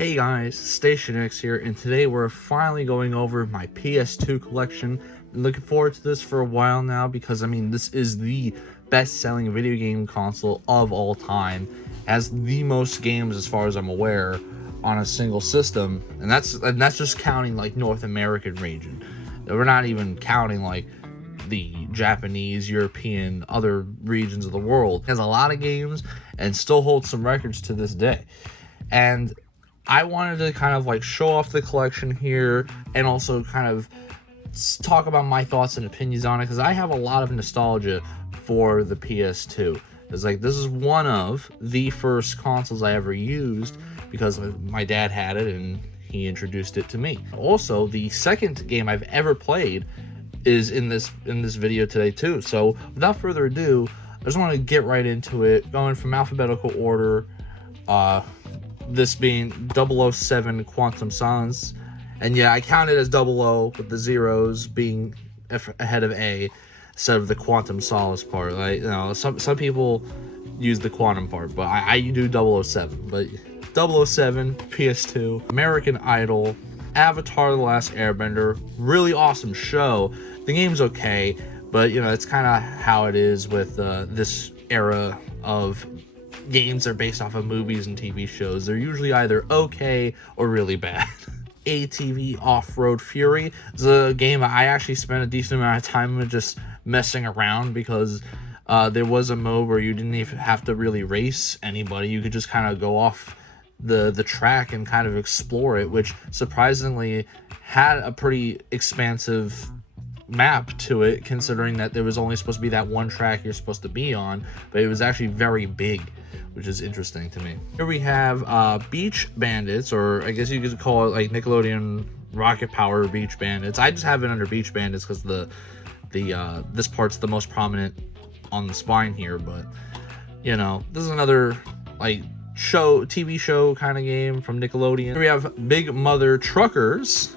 Hey guys, Station X here, and today we're finally going over my PS2 collection. Been looking forward to this for a while now because, this is the best-selling video game console of all time. Has the most games, as far as I'm aware, on a single system, and that's just counting like North American region. We're not even counting like the Japanese, European, other regions of the world. It has a lot of games and still holds some records to this day. And I wanted to kind of like show off the collection here and also kind of talk about my thoughts and opinions on it, because I have a lot of nostalgia for the PS2. It's like this is one of the first consoles I ever used because my dad had it and he introduced it to me. Also, the second game I've ever played is in this video today too. So without further ado, I just want to get right into it, going from alphabetical order. This being 007 Quantum Solace, and yeah, I count it as 00 with the zeros being ahead of A instead of the Quantum Solace part. Like, some people use the quantum part, but I do 007. But 007, PS2, American Idol, Avatar: The Last Airbender, really awesome show. The game's okay, but it's kind of how it is with this era of games are based off of movies and TV shows. They're usually either okay or really bad. ATV Off-Road Fury is a game I actually spent a decent amount of time with just messing around, because there was a mode where you didn't even have to really race anybody. You could just kind of go off the track and kind of explore it, which surprisingly had a pretty expansive map to it, considering that there was only supposed to be that one track you're supposed to be on, but it was actually very big, which is interesting to me. Here we have Beach Bandits, or I guess you could call it like Nickelodeon Rocket Power Beach Bandits. I just have it under Beach Bandits because this part's the most prominent on the spine here, but this is another like TV show kind of game from Nickelodeon. Here we have Big Mother Truckers.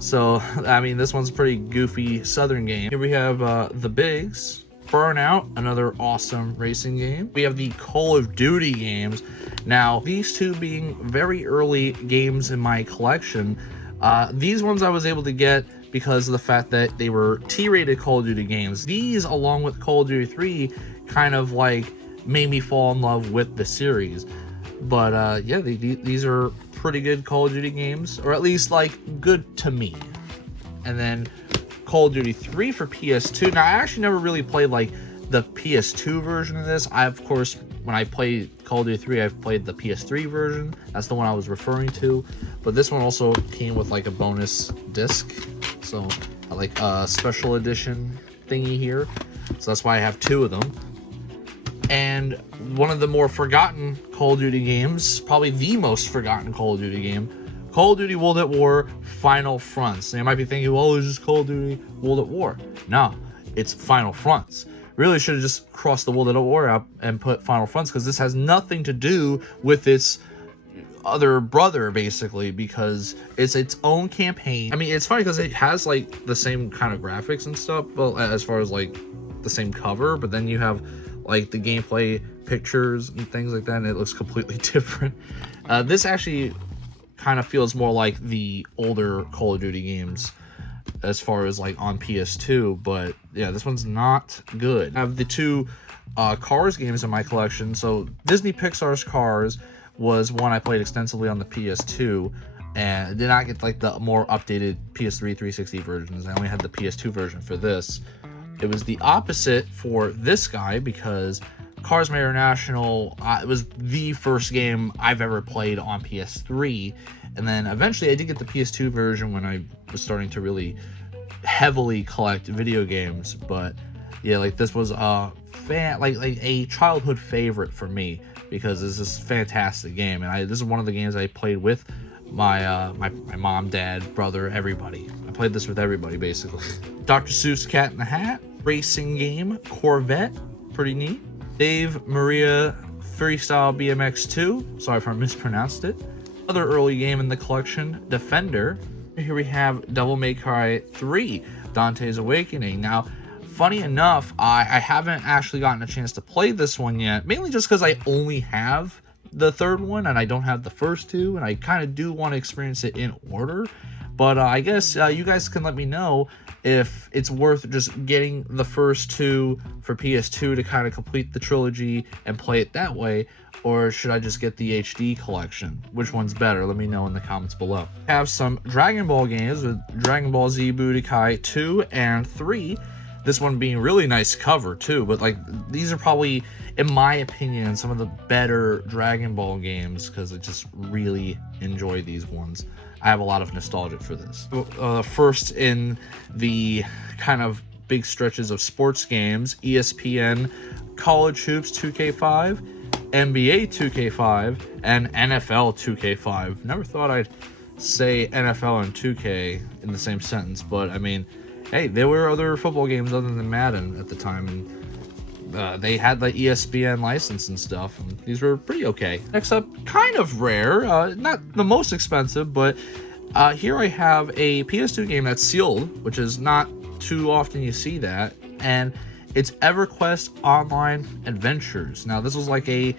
So, this one's a pretty goofy southern game. Here we have The Bigs, Burnout, another awesome racing game. We have the Call of Duty games. Now, these two being very early games in my collection, these ones I was able to get because of the fact that they were T-rated Call of Duty games. These, along with Call of Duty 3, kind of like made me fall in love with the series. But yeah, these are pretty good Call of Duty games, or at least like good to me. And then Call of Duty 3 for PS2. Now, I actually never really played like the PS2 version of this. Of course, when I played Call of Duty 3, I've played the PS3 version. That's the one I was referring to. But this one also came with like a bonus disc, so like a special edition thingy here. So that's why I have two of them. And one of the more forgotten Call of Duty games, probably the most forgotten Call of Duty game, Call of Duty World at War Final Fronts. Now, you might be thinking, well, it's just Call of Duty World at War. No, it's Final Fronts. Really should have just crossed the World at War out and put Final Fronts, because this has nothing to do with its other brother, basically, because it's its own campaign. It's funny because it has like the same kind of graphics and stuff, well, as far as like the same cover, but then you have like the gameplay pictures and things like that, and it looks completely different. This actually kind of feels more like the older Call of Duty games as far as like on PS2, but yeah, this one's not good. I have the two Cars games in my collection. So Disney Pixar's Cars was one I played extensively on the PS2, and did not get like the more updated PS3 360 versions. I only had the PS2 version for this. It was the opposite for this guy, because Cars International it was the first game I've ever played on PS3, and then eventually I did get the PS2 version when I was starting to really heavily collect video games. But yeah, like this was a a childhood favorite for me, because this is a fantastic game, and this is one of the games I played with my mom, dad, brother, everybody. I played this with everybody basically. Dr. Seuss Cat in the Hat racing game, Corvette, pretty neat. Dave Maria Freestyle BMX 2, sorry if I mispronounced it. Other early game in the collection, Defender. Here we have Devil May Cry 3, Dante's Awakening. Now, funny enough, I haven't actually gotten a chance to play this one yet, mainly just because I only have the third one, and I don't have the first two, and I kind of do want to experience it in order. But I guess you guys can let me know if it's worth just getting the first two for PS2 to kind of complete the trilogy and play it that way, or should I just get the HD collection? Which one's better? Let me know in the comments below. I have some Dragon Ball games with Dragon Ball Z Budokai 2 and 3. This one being really nice cover too, but like these are probably, in my opinion, some of the better Dragon Ball games because I just really enjoy these ones. I have a lot of nostalgia for this. First in the kind of big stretches of sports games, ESPN College Hoops 2K5, NBA 2K5, and NFL 2K5. Never thought I'd say NFL and 2K in the same sentence, but I mean, hey, there were other football games other than Madden at the time, and they had the ESPN license and stuff, and these were pretty okay. Next up, kind of rare, not the most expensive, but here I have a PS2 game that's sealed, which is not too often you see that, and it's EverQuest Online Adventures. Now, this was like a,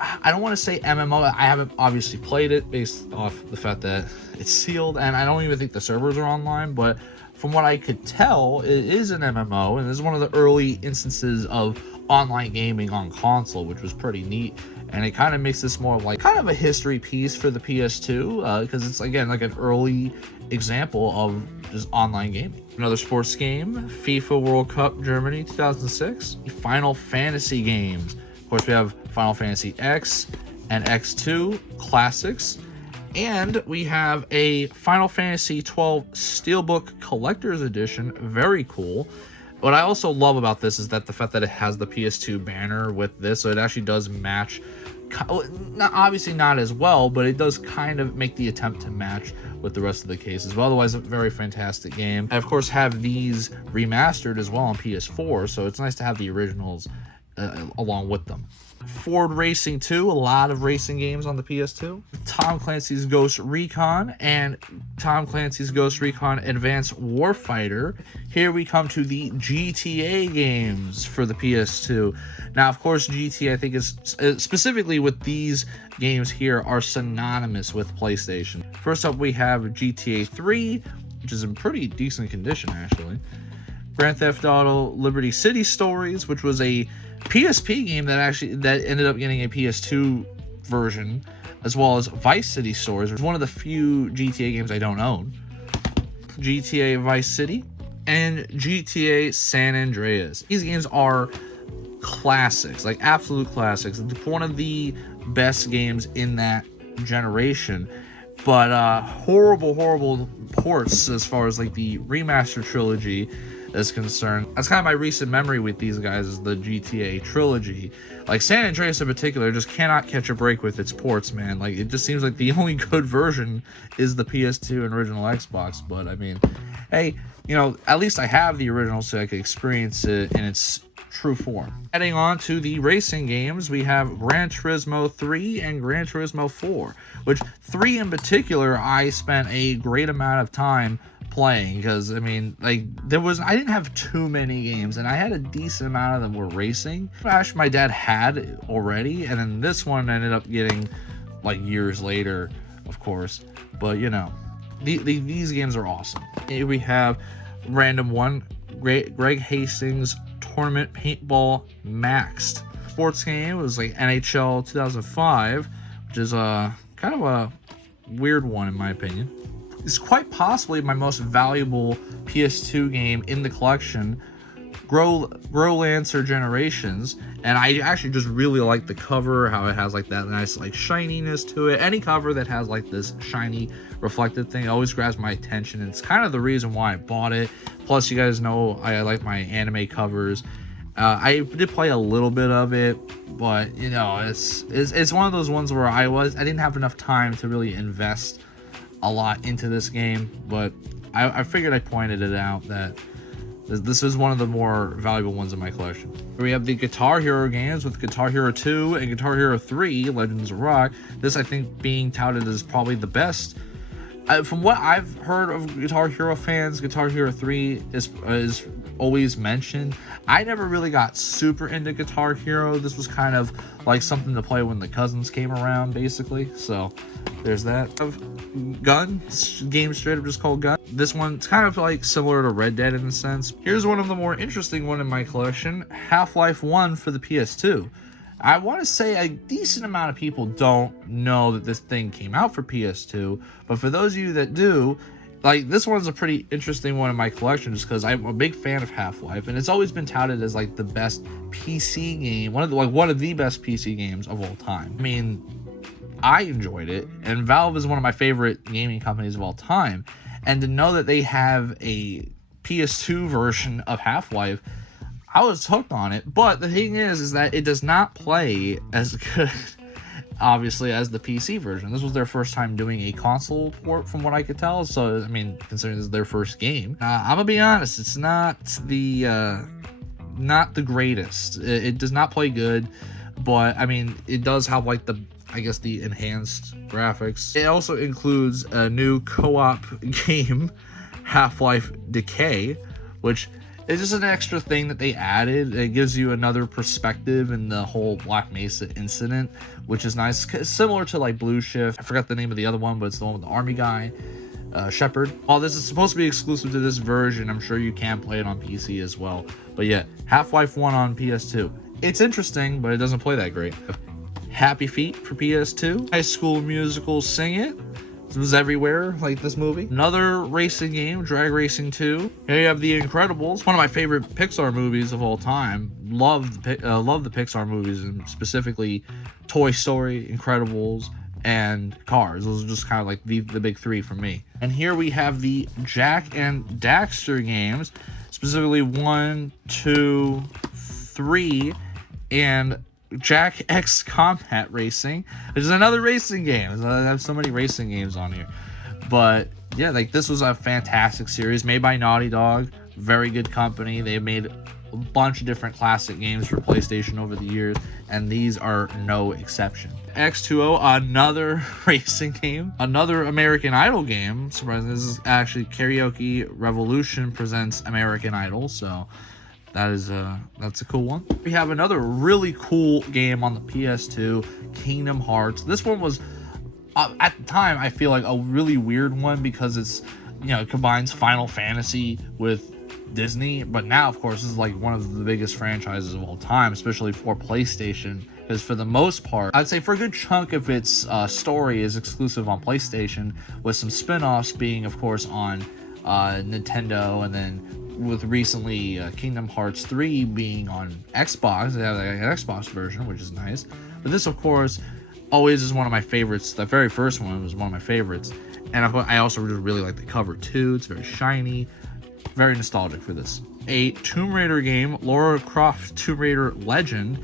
I don't want to say MMO. I haven't obviously played it based off the fact that it's sealed, and I don't even think the servers are online, but from what I could tell, it is an MMO, and this is one of the early instances of online gaming on console, which was pretty neat. And it kind of makes this more like kind of a history piece for the PS2, because it's, again, like an early example of just online gaming. Another sports game, FIFA World Cup Germany 2006. Final Fantasy games. Of course, we have Final Fantasy X and X2 classics. And we have a Final Fantasy 12 Steelbook Collector's Edition. Very cool. What I also love about this is that the fact that it has the PS2 banner with this, so it actually does match, obviously not as well, but it does kind of make the attempt to match with the rest of the cases. But otherwise, a very fantastic game. I, of course, have these remastered as well on PS4, so it's nice to have the originals along with them. Ford Racing 2, a lot of racing games on the PS2. Tom Clancy's Ghost Recon and Tom Clancy's Ghost Recon Advanced Warfighter. Here we come to the GTA games for the PS2. Now, of course, GTA, I think, is specifically with these games here, are synonymous with PlayStation. First up, we have GTA 3, which is in pretty decent condition, actually. Grand Theft Auto Liberty City Stories, which was a PSP game that ended up getting a PS2 version, as well as Vice City Stories, which is one of the few GTA games I don't own. GTA Vice City and GTA San Andreas. These games are classics, like absolute classics. One of the best games in that generation, but horrible ports as far as like the remaster trilogy is concerned. That's kind of my recent memory with these guys, is the GTA trilogy. Like San Andreas in particular just cannot catch a break with its ports, man. Like, it just seems like the only good version is the PS2 and original Xbox. But I mean, hey, you know, at least I have the original so I could experience it in its true form. Heading on to the racing games, we have Gran Turismo 3 and Gran Turismo 4, which 3 in particular I spent a great amount of time playing, because I mean, like, I didn't have too many games, and I had a decent amount of them were racing. Actually, my dad had already, and then this one ended up getting like years later, of course. But you know, these games are awesome. Here we have random one, Greg Hastings Tournament Paintball Maxed sports game. It was like NHL 2005, which is kind of a weird one in my opinion. It's quite possibly my most valuable PS2 game in the collection, Grow Lancer Generations, and I actually just really like the cover, how it has like that nice like shininess to it. Any cover that has like this shiny reflective thing always grabs my attention, and it's kind of the reason why I bought it. Plus, you guys know I like my anime covers. I did play a little bit of it, but you know, it's one of those ones where I didn't have enough time to really invest a lot into this game, but I figured I pointed it out that this is one of the more valuable ones in my collection. We have the Guitar Hero games with Guitar Hero 2 and Guitar Hero 3 Legends of Rock. This, I think, being touted as probably the best. From what I've heard of Guitar Hero fans, Guitar Hero 3 is always mentioned, I never really got super into Guitar Hero. This was kind of like something to play when the cousins came around, basically. So there's that. Gun game, straight up just called Gun. This one's kind of like similar to Red Dead in a sense. Here's one of the more interesting one in my collection, Half-Life 1 for the PS2. I want to say a decent amount of people don't know that this thing came out for PS2, but for those of you that do, like, this one's a pretty interesting one in my collection just because I'm a big fan of Half-Life, and it's always been touted as like the best PC game, one of the best PC games of all time. I mean, I enjoyed it, and Valve is one of my favorite gaming companies of all time, and to know that they have a PS2 version of Half-Life, I was hooked on it. But the thing is that it does not play as good, obviously, as the PC version. This was their first time doing a console port, from what I could tell. So, I mean, considering this is their first game, I'm gonna be honest, it's not the greatest. It does not play good, but I mean, it does have like the, I guess, the enhanced graphics. It also includes a new co-op game, Half-Life Decay, which is just an extra thing that they added. It gives you another perspective in the whole Black Mesa incident, which is nice. Similar to like Blue Shift. I forgot the name of the other one, but it's the one with the army guy, Shepard. While this is supposed to be exclusive to this version, I'm sure you can play it on PC as well. But yeah, Half-Life 1 on PS2. It's interesting, but it doesn't play that great. Happy Feet for PS2. High School Musical Sing It. It was everywhere, like this movie. Another racing game, Drag Racing 2. Here you have The Incredibles, one of my favorite Pixar movies of all time. Love the Pixar movies, and specifically Toy Story, Incredibles, and Cars. Those are just kind of like the big three for me. And here we have the Jak and Daxter games, specifically 1, 2, 3, and Jak X Combat Racing, which is another racing game. I have so many racing games on here. But yeah, like, this was a fantastic series made by Naughty Dog. Very good company. They made a bunch of different classic games for PlayStation over the years, and these are no exception. X2O, another racing game. Another American Idol game. Surprisingly, this is actually Karaoke Revolution presents American Idol, so that's a cool one. We have another really cool game on the PS2, Kingdom Hearts. This one was, at the time, I feel like a really weird one because it's, it combines Final Fantasy with Disney. But now, of course, this is like one of the biggest franchises of all time, especially for PlayStation. Because for the most part, I'd say for a good chunk of its story is exclusive on PlayStation, with some spin-offs being, of course, on Nintendo, and then with recently Kingdom Hearts 3 being on Xbox. They have like an Xbox version, which is nice. But this, of course, always is one of my favorites. The very first one was one of my favorites. And I also really like the cover too. It's very shiny, very nostalgic for this. A Tomb Raider game, Lara Croft Tomb Raider Legend.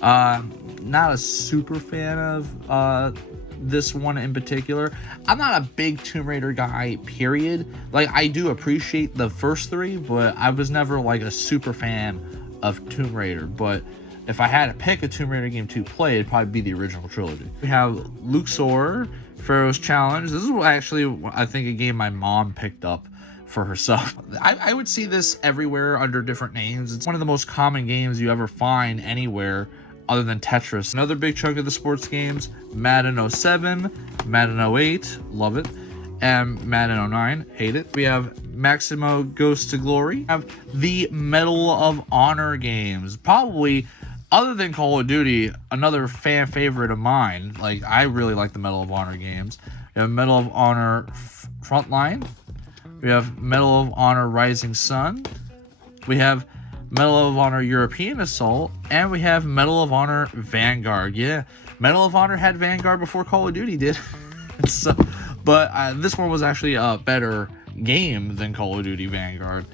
Not a super fan of this one in particular. I'm not a big Tomb Raider guy, period. Like, I do appreciate the first three, but I was never like a super fan of Tomb Raider. But if I had to pick a Tomb Raider game to play, it'd probably be the original trilogy. We have Luxor, Pharaoh's Challenge. This is actually, I think, a game my mom picked up for herself. I would see this everywhere under different names. It's one of the most common games you ever find anywhere other than Tetris. Another big chunk of the sports games, Madden 07, Madden 08, love it, and Madden 09, hate it. We have Maximo Goes to Glory. We have the Medal of Honor games. Probably, other than Call of Duty, another fan favorite of mine. Like, I really like the Medal of Honor games. We have Medal of Honor Frontline. We have Medal of Honor Rising Sun. We have Medal of Honor European Assault, and we have Medal of Honor Vanguard. Yeah, Medal of Honor had Vanguard before Call of Duty did. So, but this one was actually a better game than Call of Duty Vanguard.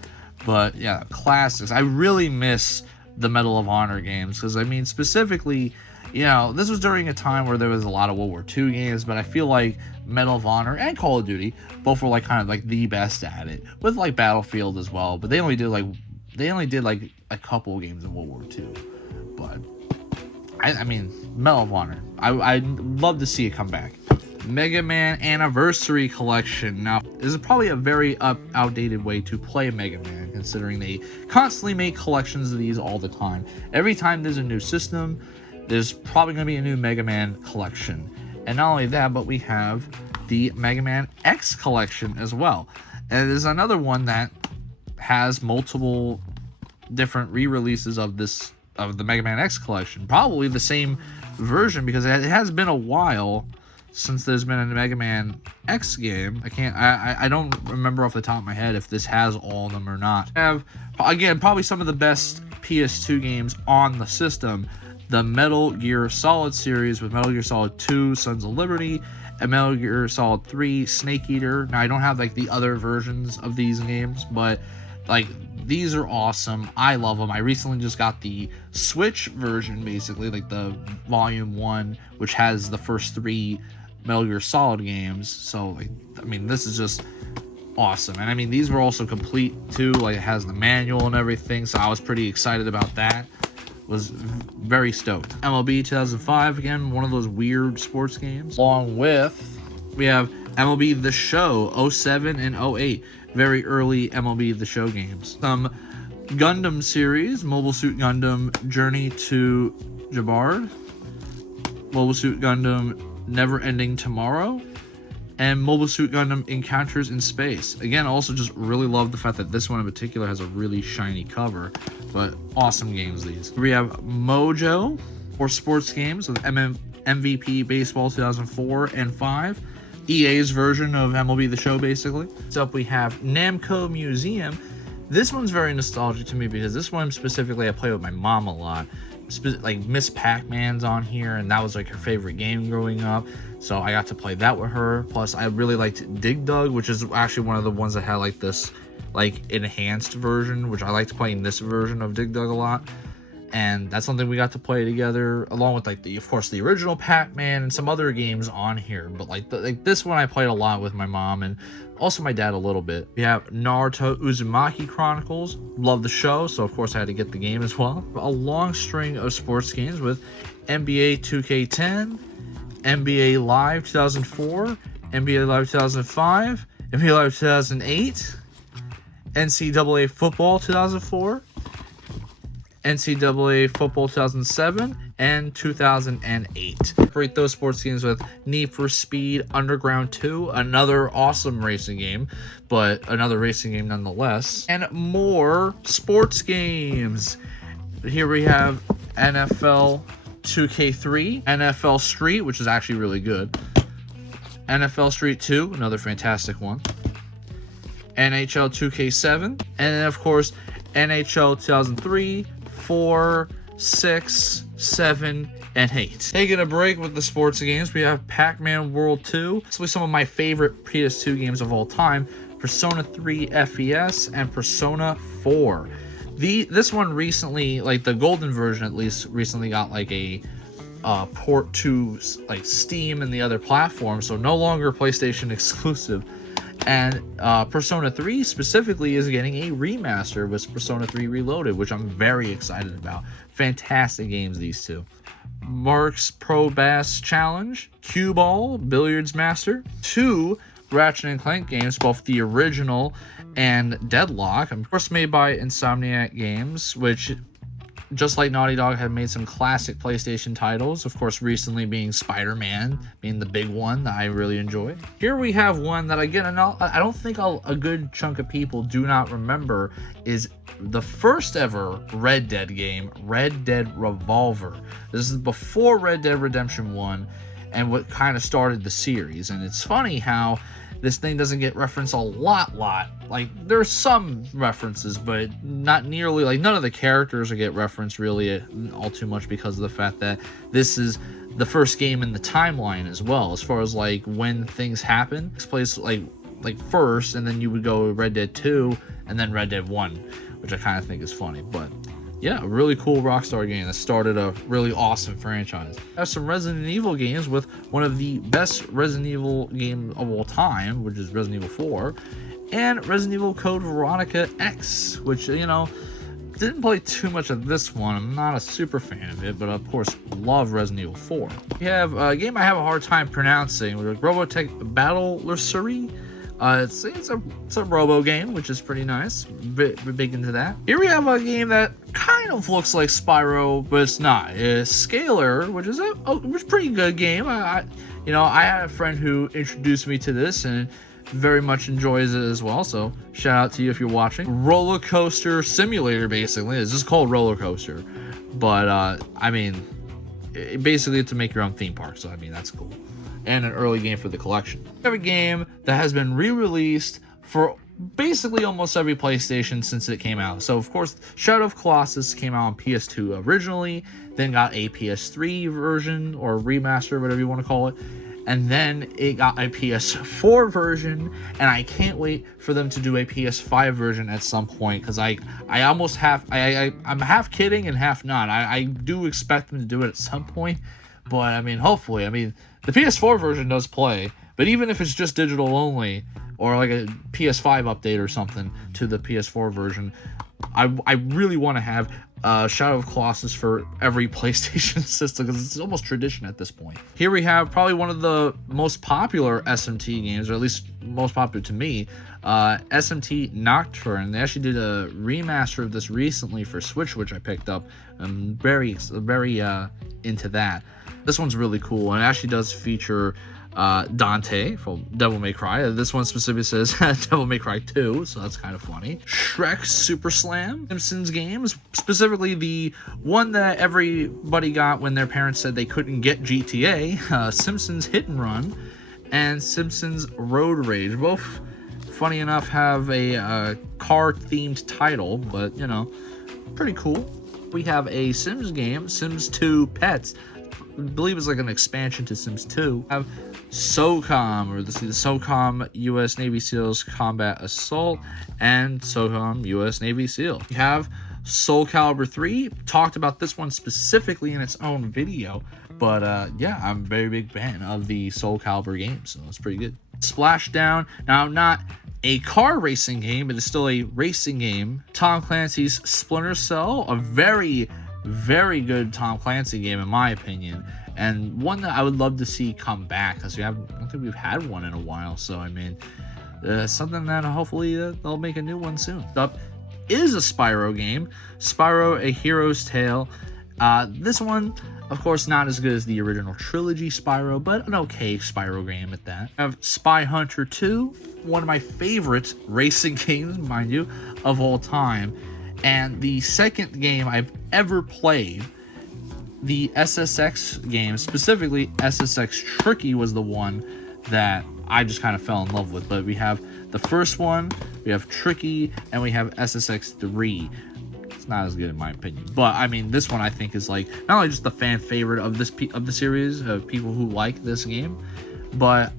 But yeah, classics. I really miss the Medal of Honor games because, I mean, specifically, this was during a time where there was a lot of World War II games, but I feel like Medal of Honor and Call of Duty both were like kind of like the best at it, with like Battlefield as well. But they only did like a couple of games in World War II. But I mean, Medal of Honor, I'd love to see it come back. Mega Man Anniversary Collection. Now, this is probably a very outdated way to play Mega Man, considering they constantly make collections of these all the time. Every time there's a new system, there's probably going to be a new Mega Man collection. And not only that, but we have the Mega Man X collection as well. And there's another one that has multiple different re-releases of the Mega Man X collection. Probably the same version, because it has been a while since there's been a Mega Man X game. I don't remember off the top of my head if this has all of them or not. I have, again, probably some of the best PS2 games on the system. The Metal Gear Solid series with Metal Gear Solid 2, Sons of Liberty, and Metal Gear Solid 3, Snake Eater. Now, I don't have like the other versions of these games, but like these are awesome. I love them. I recently just got the Switch version, basically, like the Volume 1, which has the first 3 Metal Gear Solid games. So, like, I mean, this is just awesome. And I mean, these were also complete too. Like, it has the manual and everything. So I was pretty excited about that. Was very stoked. MLB 2005, again, one of those weird sports games. Along with, we have MLB The Show 07 and 08. Very early MLB The Show games. Some Gundam series, Mobile Suit Gundam Journey to Jabard, Mobile Suit Gundam Never Ending Tomorrow, and Mobile Suit Gundam Encounters in Space. Again, also just really love the fact that this one in particular has a really shiny cover, but awesome games these. We have Mojo for sports games with MVP Baseball 2004 and 5. EA's version of MLB The Show, basically. Next up, we have Namco Museum. This one's very nostalgic to me because this one specifically I play with my mom a lot. Like Miss Pac-Man's on here, and that was like her favorite game growing up, so I got to play that with her. Plus, I really liked Dig Dug, which is actually one of the ones that had like this like enhanced version, which I liked playing this version of Dig Dug a lot. And that's something we got to play together, along with like of course the original Pac-Man and some other games on here. But like this one I played a lot with my mom and also my dad a little bit. We have Naruto Uzumaki Chronicles. Love the show, so of course I had to get the game as well. A long string of sports games with NBA 2K10, NBA Live 2004, NBA Live 2005, NBA Live 2008, NCAA Football 2004, NCAA Football 2007 and 2008. Separate those sports games with Need for Speed Underground 2, another awesome racing game, but another racing game nonetheless. And more sports games. Here we have NFL 2K3, NFL Street, which is actually really good, NFL Street 2, another fantastic one, NHL 2K7, and then of course NHL 2003, 4, 6, 7, and 8. Taking a break with the sports games, we have Pac-Man World 2. This was some of my favorite PS2 games of all time, Persona 3 FES and Persona 4. This one recently, like the golden version at least, recently got like a port to like Steam and the other platforms, so no longer PlayStation exclusive. And Persona 3 specifically is getting a remaster with Persona 3 Reloaded, which I'm very excited about. Fantastic games, these two. Mark's Pro Bass Challenge, Cue Ball, Billiards Master, 2 Ratchet & Clank games, both the original and Deadlock, of course made by Insomniac Games, which, just like Naughty Dog, have made some classic PlayStation titles, of course recently being Spider-Man, being the big one that I really enjoy. Here we have one that, again, I don't think a good chunk of people do not remember, is the first ever Red Dead game, Red Dead Revolver. This is before Red Dead Redemption 1 and what kind of started the series. And it's funny how this thing doesn't get referenced a lot. Like, there's some references, but not nearly, like, none of the characters get referenced really all too much because of the fact that this is the first game in the timeline as well, as far as, like, when things happen. This plays, like first, and then you would go Red Dead 2, and then Red Dead 1, which I kind of think is funny, but yeah, a really cool Rockstar game that started a really awesome franchise. I have some Resident Evil games with one of the best Resident Evil games of all time, which is Resident Evil 4, and Resident Evil Code Veronica X, which, you know, Didn't play too much of this one. I'm not a super fan of it, but of course love Resident Evil 4. We have a game I have a hard time pronouncing, Robotech Battlersary. It's a robo game, which is pretty nice. Big into that. Here we have a game that kind of looks like Spyro, but it's not. It's Scalar, which is a pretty good game. I had a friend who introduced me to this and very much enjoys it as well. So shout out to you if you're watching. Roller coaster simulator, basically. It's just called roller coaster, but basically to make your own theme park. So I mean that's cool. And an early game for the collection. We have a game that has been re-released for basically almost every PlayStation since it came out. So of course, Shadow of Colossus came out on PS2 originally, then got a PS3 version or remaster, whatever you want to call it, and then it got a PS4 version, and I can't wait for them to do a PS5 version at some point, because I'm half kidding and half not. I do expect them to do it at some point, but I mean, hopefully. I mean, the PS4 version does play, but even if it's just digital only, or like a PS5 update or something to the PS4 version, I really want to have Shadow of Colossus for every PlayStation system, because it's almost tradition at this point. Here we have probably one of the most popular SMT games, or at least most popular to me, SMT Nocturne. They actually did a remaster of this recently for Switch, which I picked up. I'm very into that. This one's really cool, and it actually does feature Dante from Devil May Cry. This one specifically says Devil May Cry 2, so that's kind of funny. Shrek Super Slam, Simpsons games, specifically the one that everybody got when their parents said they couldn't get GTA, Simpsons Hit and Run, and Simpsons Road Rage. Both, funny enough, have a car-themed title, but, you know, pretty cool. We have a Sims game, Sims 2 Pets. I believe it's like an expansion to Sims 2. We have SOCOM, or the SOCOM U.S. Navy SEALs Combat Assault, and SOCOM U.S. Navy SEAL. We have Soul Calibur 3. Talked about this one specifically in its own video, but yeah, I'm a very big fan of the Soul Calibur games, so it's pretty good. Splashdown, now not a car racing game, but it's still a racing game. Tom Clancy's Splinter Cell, a very good Tom Clancy game in my opinion, and one that I would love to see come back, because I don't think we've had one in a while. So I mean, something that hopefully they'll make a new one soon. Up is a Spyro game, Spyro: A Hero's Tale. This one, of course, not as good as the original trilogy Spyro, but an okay Spyro game at that. I have Spy Hunter 2, one of my favorite racing games, mind you, of all time. And the second game I've ever played, the SSX game, specifically SSX Tricky, was the one that I just kind of fell in love with. But we have the first one, we have Tricky, and we have SSX 3. It's not as good in my opinion, but I mean, this one I think is like not only just the fan favorite of the series of people who like this game, but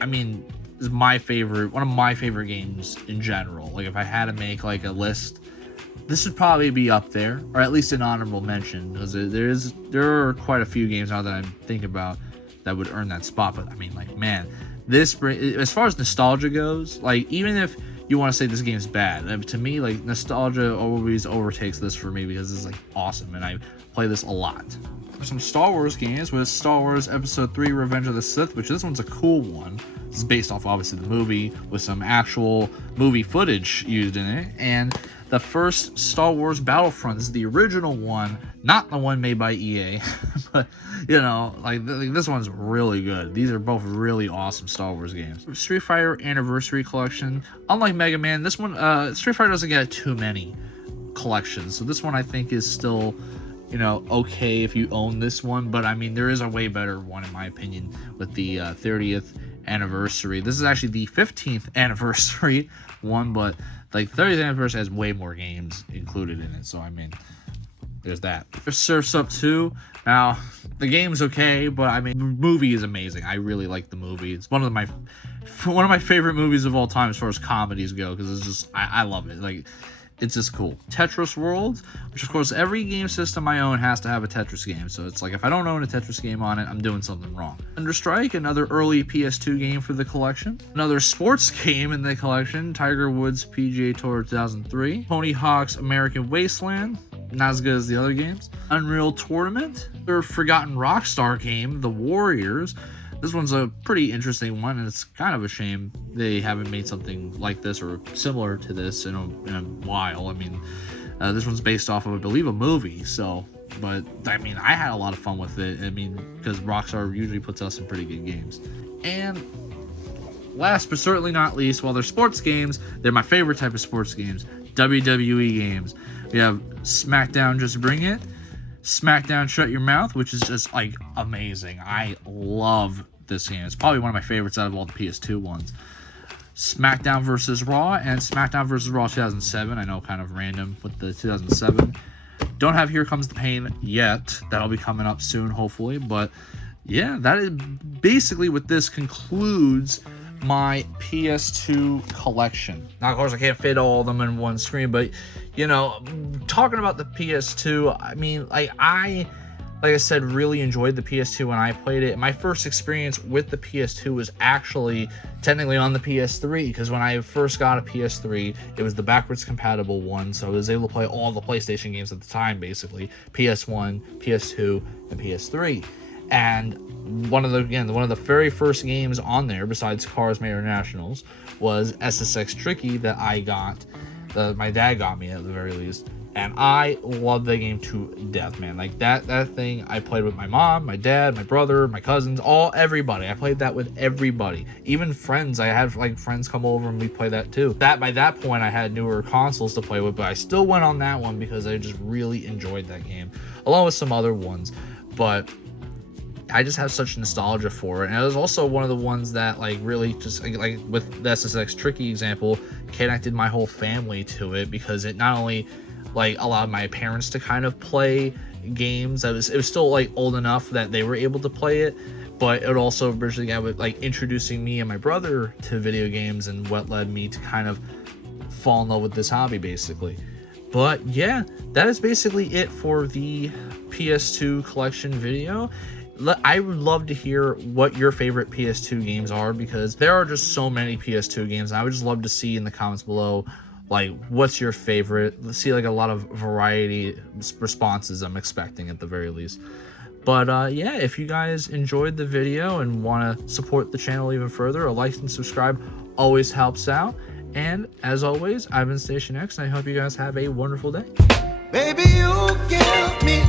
I mean, it's my favorite, one of my favorite games in general. Like if I had to make like a list, this would probably be up there, or at least an honorable mention, because there are quite a few games now that I'm thinking about that would earn that spot. But I mean, like, man, as far as nostalgia goes, like, even if you want to say this game's bad, to me, like, nostalgia always overtakes this for me, because it's like awesome, and I play this a lot. Some Star Wars games with Star Wars Episode 3 Revenge of the Sith, which this one's a cool one. This is based off, obviously, the movie, with some actual movie footage used in it. And the first Star Wars Battlefront, this is the original one, not the one made by EA. But, you know, like this one's really good. These are both really awesome Star Wars games. Street Fighter Anniversary Collection. Unlike Mega Man, this one, Street Fighter doesn't get too many collections. So this one, I think, is still, you know, okay if you own this one. But, I mean, there is a way better one, in my opinion, with the 30th anniversary. This is actually the 15th anniversary one, but like 30th anniversary has way more games included in it, so I mean, there's that. Surf's Up 2. Now, the game's okay, but I mean, the movie is amazing. I really like the movie. It's one of my favorite movies of all time as far as comedies go, because it's just, I love it. Like, it's just cool. Tetris World, which of course every game system I own has to have a Tetris game, so it's like if I don't own a Tetris game on it, I'm doing something wrong. Thunder Strike, another early PS2 game for the collection. Another sports game in the collection, Tiger Woods PGA Tour 2003. Tony Hawk's American Wasteland, not as good as the other games. Unreal Tournament, their Forgotten Rockstar game, The Warriors. This one's a pretty interesting one, and it's kind of a shame they haven't made something like this or similar to this in a while. I mean, this one's based off of, I believe, a movie, so, but I mean, I had a lot of fun with it. I mean, because Rockstar usually puts us in pretty good games. And last but certainly not least, while they're sports games, they're my favorite type of sports games, WWE games. We have SmackDown Just Bring It, SmackDown Shut Your Mouth, which is just like amazing. I love this game. It's probably one of my favorites out of all the PS2 ones. SmackDown vs. Raw and SmackDown vs. Raw 2007. I know, kind of random with the 2007. Don't have Here Comes the Pain yet. That'll be coming up soon, hopefully. But yeah, that is basically what this concludes my PS2 collection. Now, of course, I can't fit all of them in one screen, but you know, talking about the PS2, I mean, like I said, really enjoyed the PS2 when I played it. My first experience with the PS2 was actually technically on the PS3, because when I first got a PS3, it was the backwards compatible one, so I was able to play all the PlayStation games at the time, basically PS1, PS2, and PS3. And one of the very first games on there, besides Cars Mayor Nationals, was SSX Tricky that I got. My dad got me at the very least, and I love that game to death, man. Like that thing, I played with my mom, my dad, my brother, my cousins, everybody. I played that with everybody, even friends. I had like friends come over and we play that too. By that point, I had newer consoles to play with, but I still went on that one because I just really enjoyed that game, along with some other ones. But I just have such nostalgia for it, and it was also one of the ones that like really just like with the SSX Tricky example, connected my whole family to it, because it not only like allowed my parents to kind of play games, it was still like old enough that they were able to play it, but it also bridged the gap with like introducing me and my brother to video games, and what led me to kind of fall in love with this hobby, basically. But yeah, that is basically it for the PS2 collection video. I would love to hear what your favorite PS2 games are, because there are just so many PS2 games, and I would just love to see in the comments below, like, what's your favorite. Let's see like a lot of variety responses I'm expecting at the very least. But yeah, if you guys enjoyed the video and want to support the channel even further, a like and subscribe always helps out. And as always, I've been Station X, and I hope you guys have a wonderful day. Baby, you give me